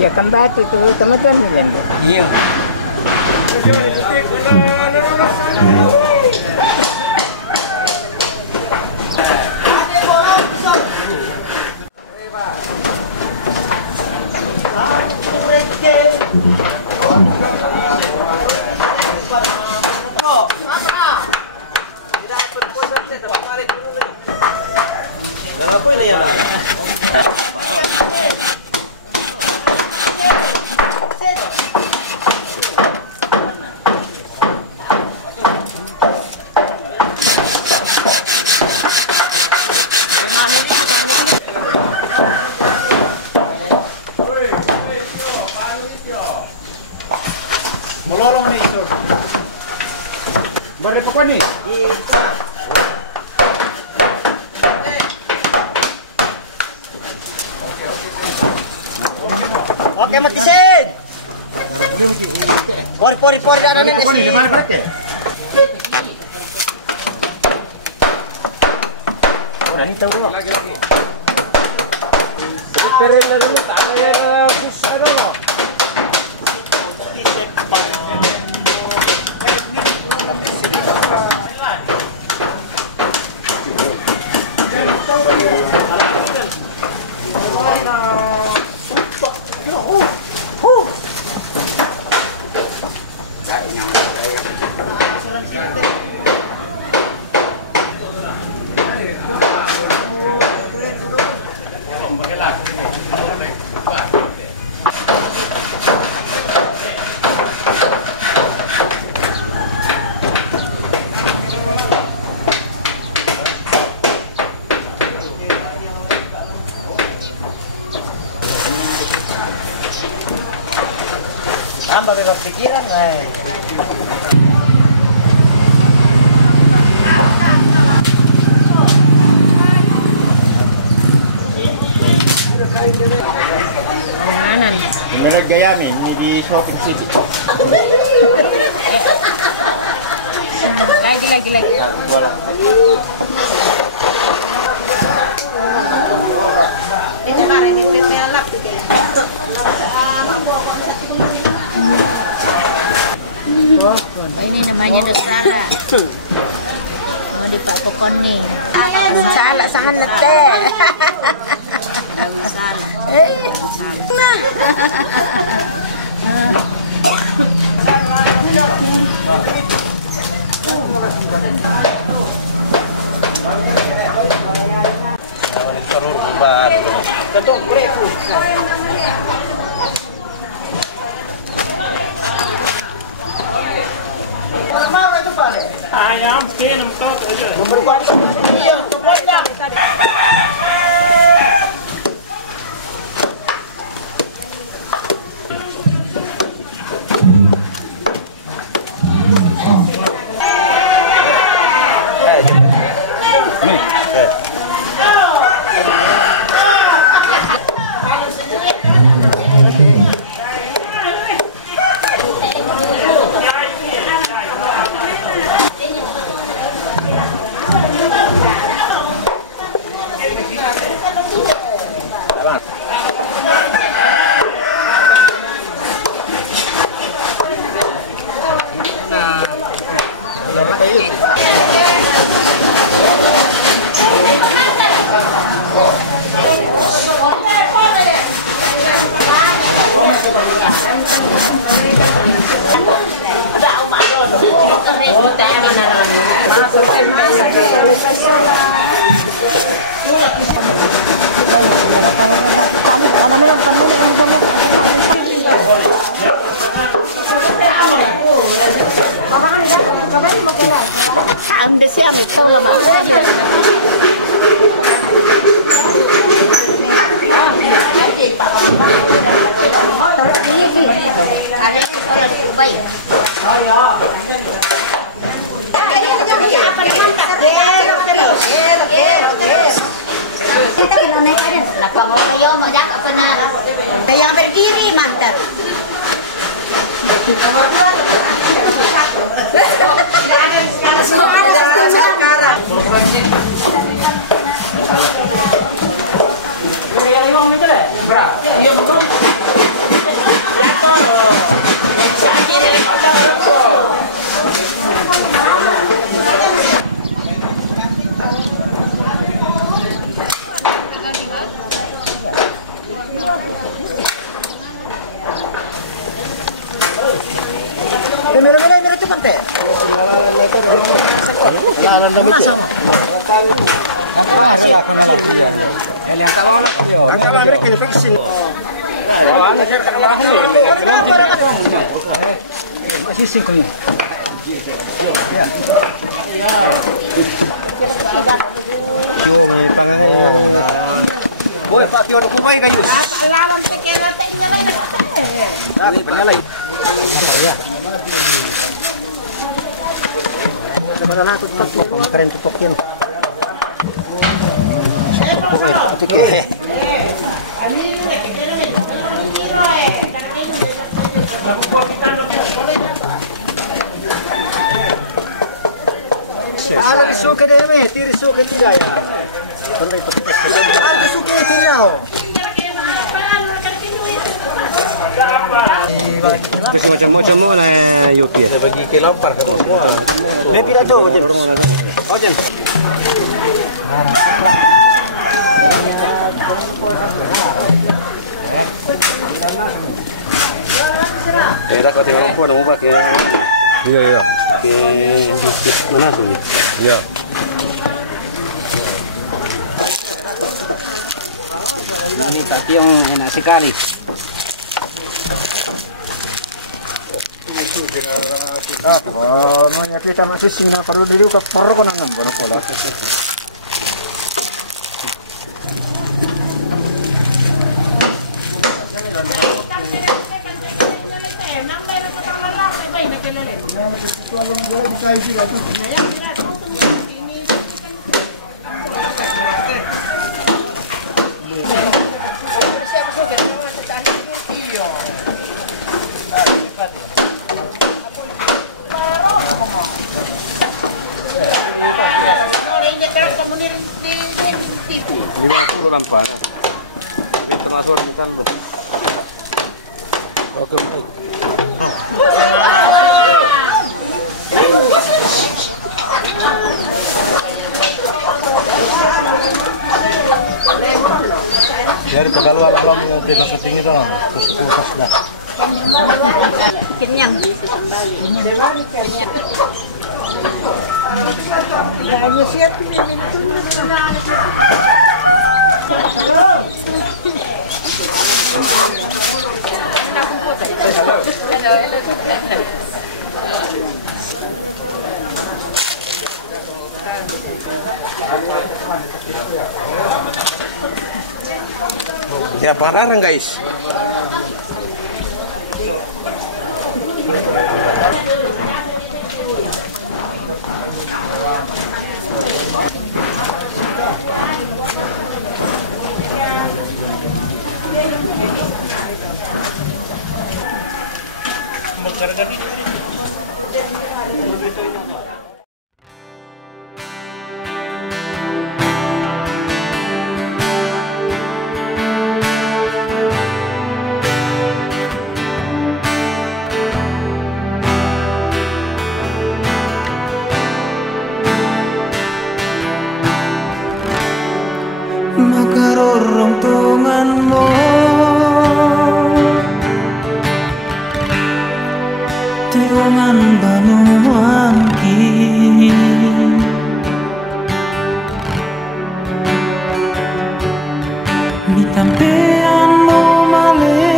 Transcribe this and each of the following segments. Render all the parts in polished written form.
Siakan batu itu teman-teman nilai. Iya. Molorong nih, Sur. Boleh pokok nih? Oke, mati sih. Pori ada nih sih. Nah, itu lagi. Repair dulu, tanya susah dulu. Apa bebas pikiran, Menurut gaya ini di shopping city. Lagi. Ini kemarin ini melap gitu ya. Ini namanya Nusara. Mau di Pak Pokon nih. Salah sangat nete. Salah. Ayam skin untuk aja. Yang berdiri mantap. itu. Angkat Amerika ini vaksin. Masih singkongnya. Boy, Pak Tio kupai kayu. Nah, penyalai. Apa ya? Sebenarnya aku keren tutukin. Ada disuka deh, tiri suka tidak ya? Ada suka tidak. Macam-macam mana Yopi? Saya bagi ke lampar ke semua. Lepas dah tu, Ojen. Dah kau tengok apa mau pakai? Iya. Ke mana tu? Iya. Ini tapi yang enak sekali. Oh, namanya kita masih sini perlu dulu ke perlu konangan baru pola. Dari Tagalog alam din sa tingin daw. Puputas na. Kenyang bisa kembali. Ya, parang guys. Makarorong tungan mo Tiungan banuan ki Mitampean mo male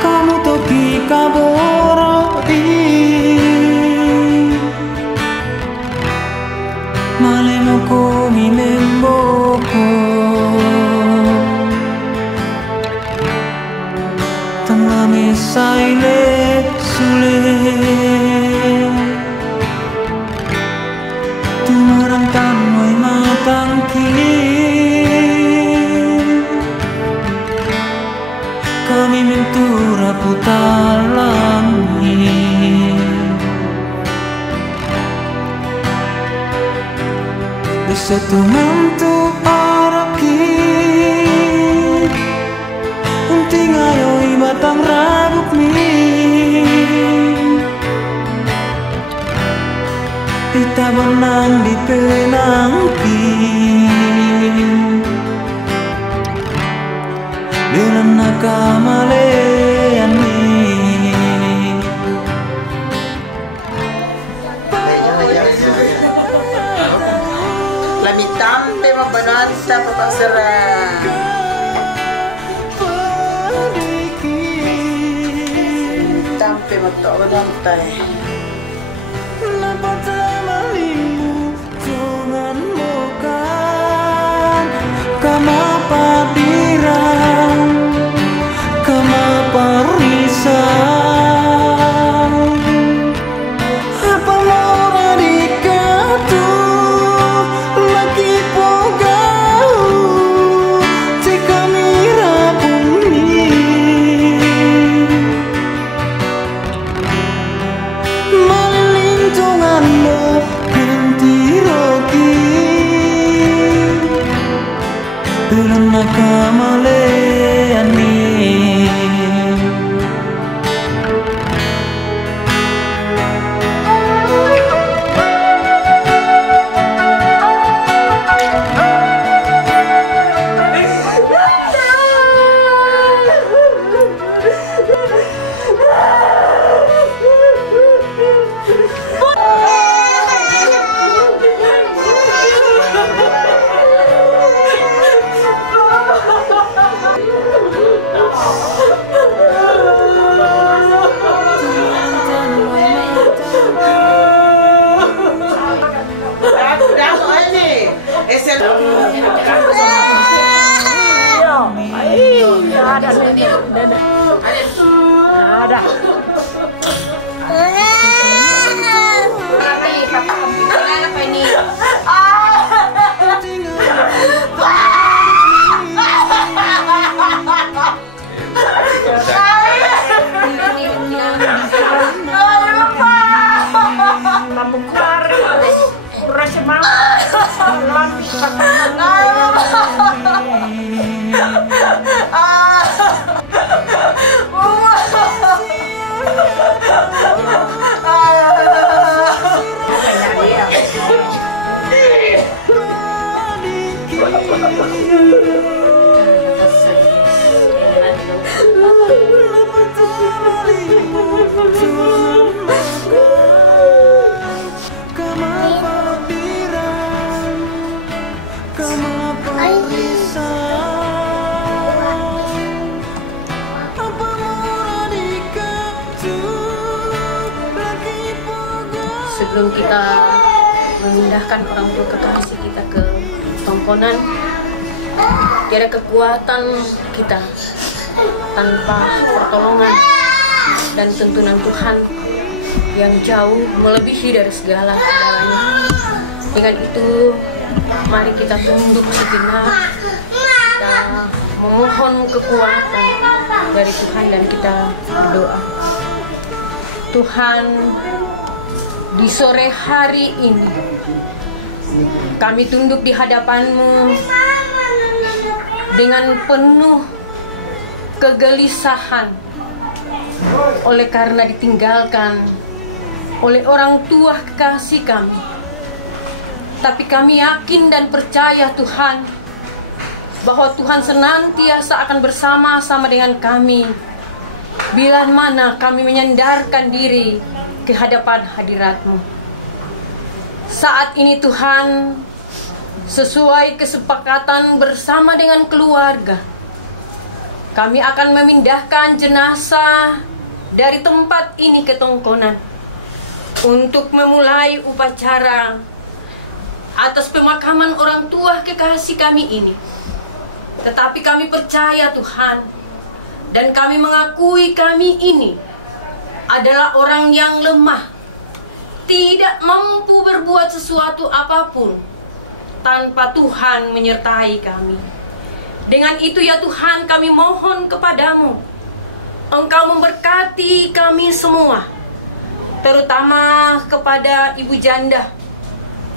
Kamu toki kaborodi Male mo ko mimemboko Tangla mesaile sule Tumarang tanway matangki Kami mentura putalangi Satu mantu araki Unting ayoy batang rabuk mi Kita benang di penangki Dengan nakamalean mi Nami tampe mabananta papasara. Tampe mabananta. Kama padiran, kama parisan, apa mora dikatu lagi pogau tika mira bumi malintunganmu ganti rogi. Belum nakamalean sebelum kita memindahkan orang tua kekasih kita ke tongkonan, tiada kekuatan kita tanpa pertolongan dan tuntunan Tuhan yang jauh melebihi dari segala-galanya. Dengan itu, mari kita tunduk sejenak dan memohon kekuatan dari Tuhan dan kita berdoa. Tuhan, di sore hari ini kami tunduk di hadapan-Mu dengan penuh kegelisahan oleh karena ditinggalkan oleh orang tua kekasih kami. Tapi kami yakin dan percaya Tuhan bahwa Tuhan senantiasa akan bersama-sama dengan kami bila mana kami menyandarkan diri ke hadapan hadirat-Mu. Saat ini Tuhan, sesuai kesepakatan bersama dengan keluarga, kami akan memindahkan jenazah dari tempat ini ke tongkonan untuk memulai upacara atas pemakaman orang tua kekasih kami ini. Tetapi kami percaya Tuhan, dan kami mengakui kami ini adalah orang yang lemah, tidak mampu berbuat sesuatu apapun tanpa Tuhan menyertai kami. Dengan itu ya Tuhan, kami mohon kepadamu, Engkau memberkati kami semua, terutama kepada ibu janda,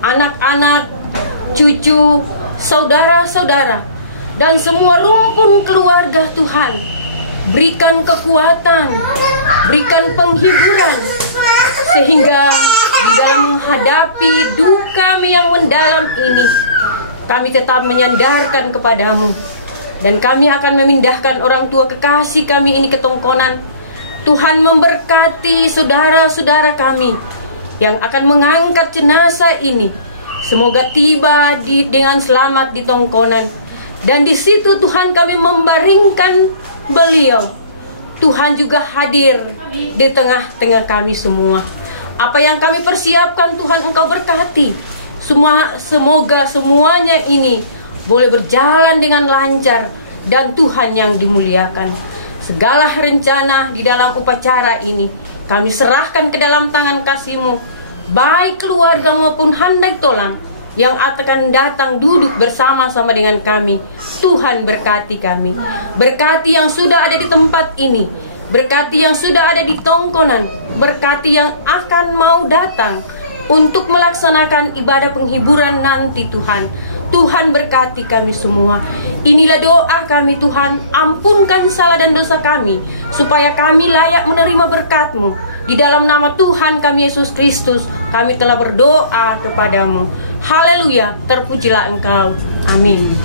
anak-anak, cucu, saudara-saudara, dan semua rumpun keluarga Tuhan. Berikan kekuatan, berikan penghiburan, sehingga di dalam menghadapi duka yang mendalam ini, kami tetap menyandarkan kepadamu. Dan kami akan memindahkan orang tua kekasih kami ini ke tongkonan. Tuhan memberkati saudara-saudara kami yang akan mengangkat jenazah ini, semoga tiba dengan selamat di Tongkonan. Dan di situ Tuhan kami membaringkan beliau. Tuhan juga hadir di tengah-tengah kami semua. Apa yang kami persiapkan Tuhan Engkau berkati. Semoga semuanya ini boleh berjalan dengan lancar dan Tuhan yang dimuliakan. Segala rencana di dalam upacara ini kami serahkan ke dalam tangan kasih-Mu, baik keluarga maupun handai tolan yang akan datang duduk bersama-sama dengan kami. Tuhan berkati kami, berkati yang sudah ada di tempat ini, berkati yang sudah ada di Tongkonan, berkati yang akan mau datang untuk melaksanakan ibadah penghiburan nanti Tuhan. Tuhan berkati kami semua. Inilah doa kami Tuhan, ampunkan salah dan dosa kami, supaya kami layak menerima berkat-Mu. Di dalam nama Tuhan kami Yesus Kristus, kami telah berdoa kepadamu. Haleluya, terpujilah Engkau. Amin.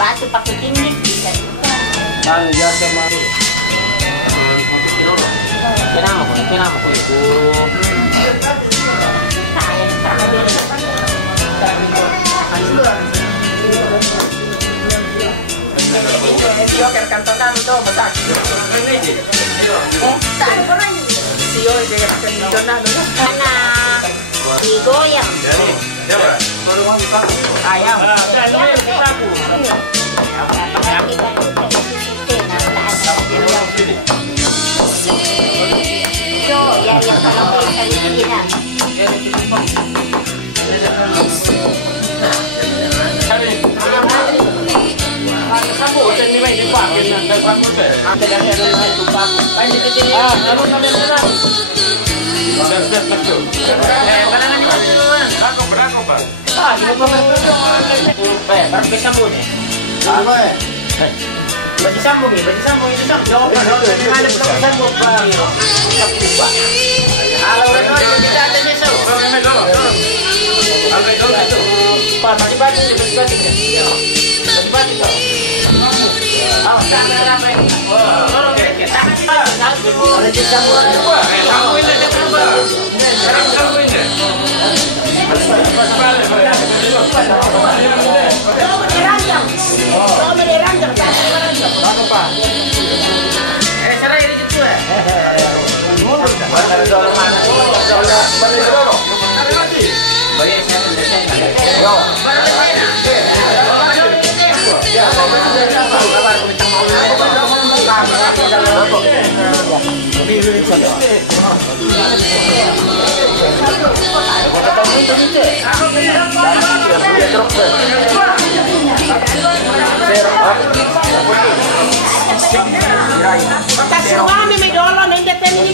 Batu pakai tinggi bisa juga. Biasa mah. Kenapa kok itu? Joker kantonan itu besar. Saan ko na yun? Siyo, kantonan. Mana digoyang. Ayam. Disambung itu sambung. Jawab ada sambung Halo, kita ada nyesel. Pak, masih batu. Suami may dolo na independent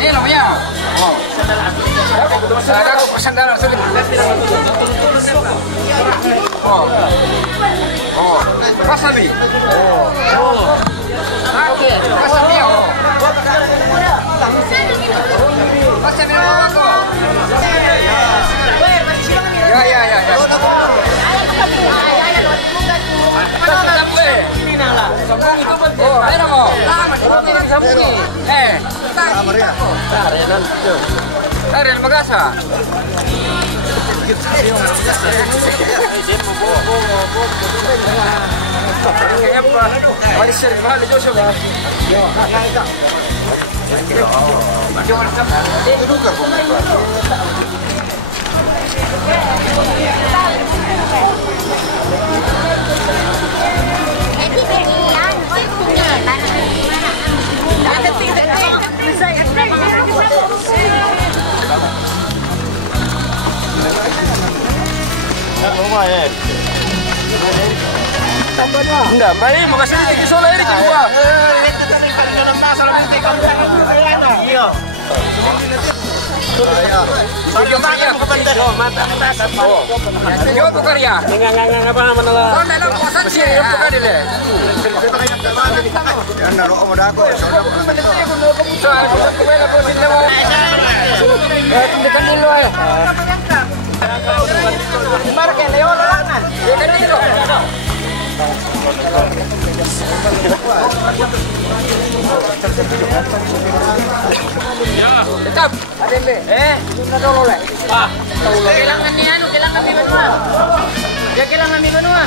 Ini namanya. Ada persanggaran Wasabi. Oke, wasabi. Wasabi apa kok? Ya. Sambung itu betul. Ada mau. Bukan sambungi. Dari Magasa. Enggak, baik, makasih di Solo ini coba. Tetap. Ada le. Dulu le. Kailangan ni ano, kailangan mi benua. Dia kailangan mi benua.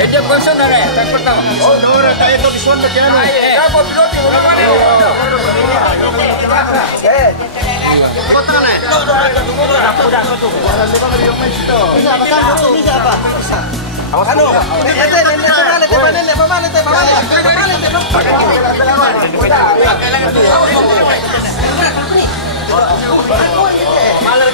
Dia kosong dah le. Tak pertama. Oh, dora tayo to bisuan ba diyan? Dapat piloti mo naman. Kota na. Bisa apa? Ano? Malar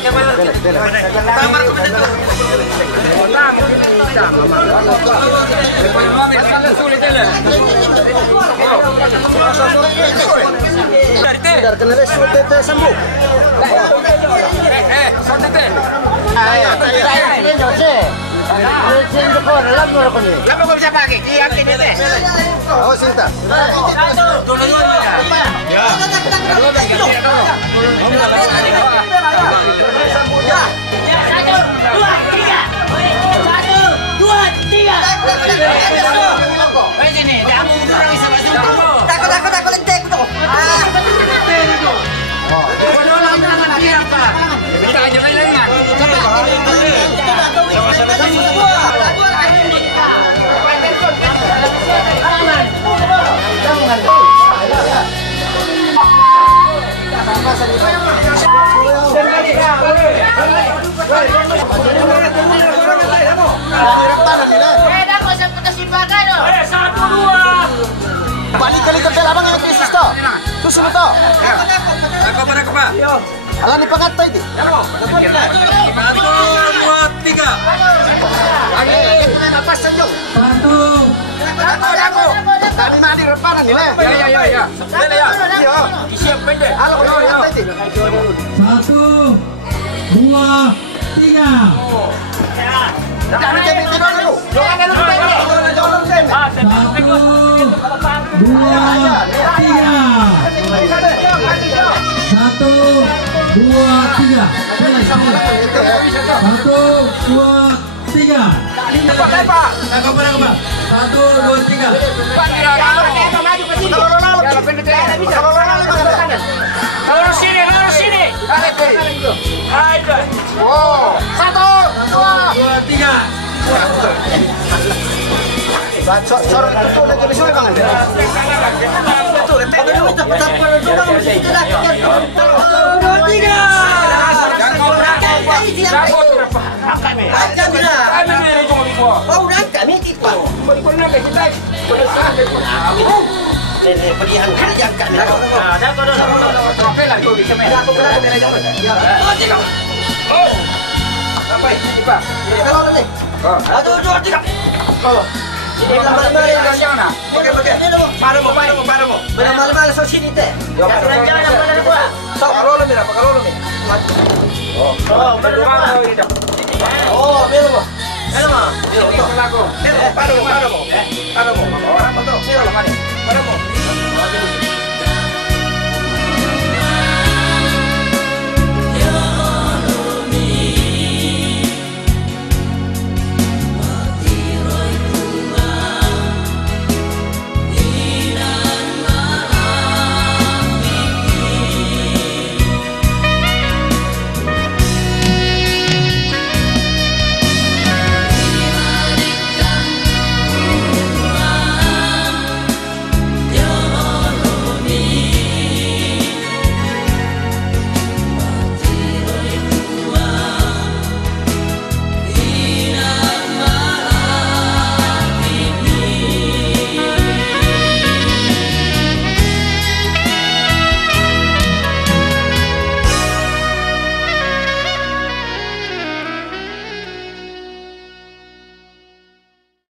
Balik kali ke abang yang krisis to. Susun to. Alah ni pakat to itu. 1, 2, 3. Apa saja? Kami mandi reparan ni lah. Ya. Siap pendek. Halo, itu. 1, 2, 3. Kami jadi tidur dulu. Jangan dulu pendek. Jangan pendek. 1, 2, 3. Para